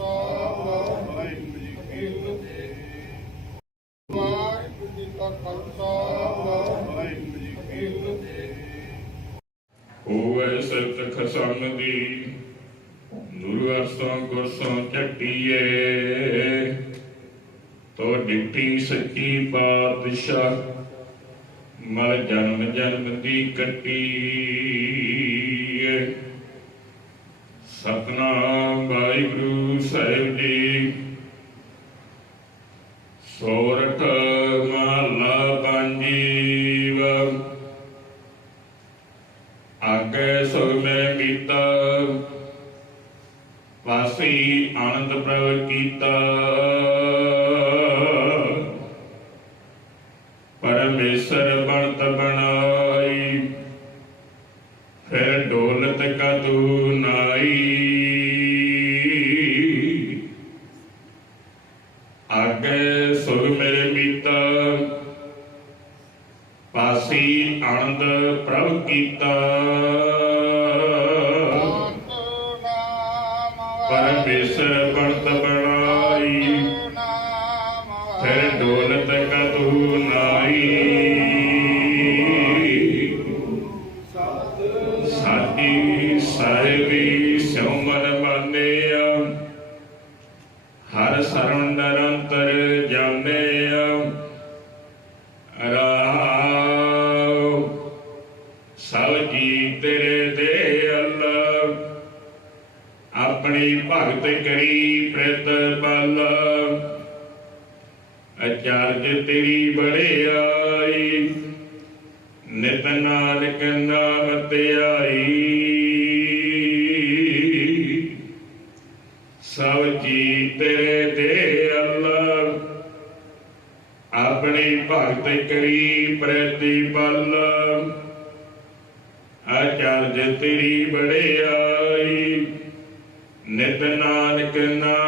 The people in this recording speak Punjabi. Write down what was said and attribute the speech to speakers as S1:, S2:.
S1: ਵਾਹਿਗੁਰੂ ਜੀ ਕੀ ਫਤਿਹ ਵਾਹਿਗੁਰੂ ਜੀ ਕਾ ਖਾਲਸਾ ਵਾਹਿਗੁਰੂ ਜੀ ਕੀ ਫਤਿਹ
S2: ਹੋਵੇ ਸਤ ਖਸਮ ਦੀ, ਨੂਰ ਅਰਸੋਂ ਗੁਰਸੋਂ ਚੱਟੀਏ ਤੋ ਡਿੱਟੀ ਸੱਚੀ ਬਾਦਸ਼ਾਹ ਮਰ ਜਨਮ ਜਨਮ ਦੀ ਕੱਟੀਏ। ਸਤਨਾਮ ਵਾਸੀ ਆਨੰਦ ਪ੍ਰਭ ਕੀਤਾ। ਪਰਮੇਸ਼ਰ ਬਣਤ ਬਣਾਈ, ਫਿਰ ਡੋਲਤ ਕਦੂ ਨਾਈ। ਆਗੇ ਸੁਰ ਮੇਰੇ ਮੀਤਾ, ਪਾਸੀ ਆਨੰਦ ਪ੍ਰਭ ਕੀਤਾ। ਹਰ ਸਰਣ ਨਿਰੰਤਰ ਰਾਉ ਸਭ ਜੀ ਤੇਰੇ ਦੇ ਅੱਲਾ ਆਪਣੀ ਭਗਤ ਕਰੀ ਪ੍ਰਤ ਬਲ ਅਚਰਜ ਤੇਰੀ ਬੜਿਆਈ ਨਿਤ ਨਾਨਕ ਨਾਮ ਧਿਆਈ ਆਈ ਆਪਣੀ ਭਗਤ ਕਰੀ ਪ੍ਰਤੀਪਲ। ਆਚਰਜ ਤੇਰੀ ਬੜਿਆਈ ਨਿਤ ਨਾਨਕ ਨਾ